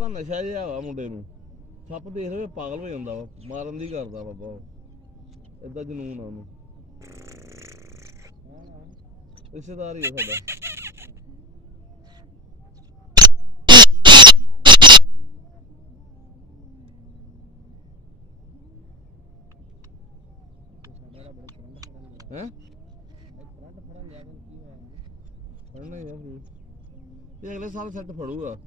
ਪਤਾ ਨਸ਼ਾ ਜਿਹਾ ਵਾ ਮੁੰਡੇ ਨੂੰ ਸੱਪ ਦੇਖ ਲਵੇ ਪਾਗਲ ਹੋ ਜਾਂਦਾ ਵਾ ਮਾਰਨ ਦੀ ਕਰਦਾ ਬਾਬਾ ਏਦਾਂ ਜਨੂਨ ਆ ਉਹਨੂੰ ਰਿਸ਼ਤੇਦਾਰ ਹੀ ਆ ਸਾਡਾ ਹੈ ਫੜਨਾ ਹੀ ਆ ਇਹ ਅਗਲੇ ਸਾਲ ਸੈੱਟ ਫੜੂਗਾ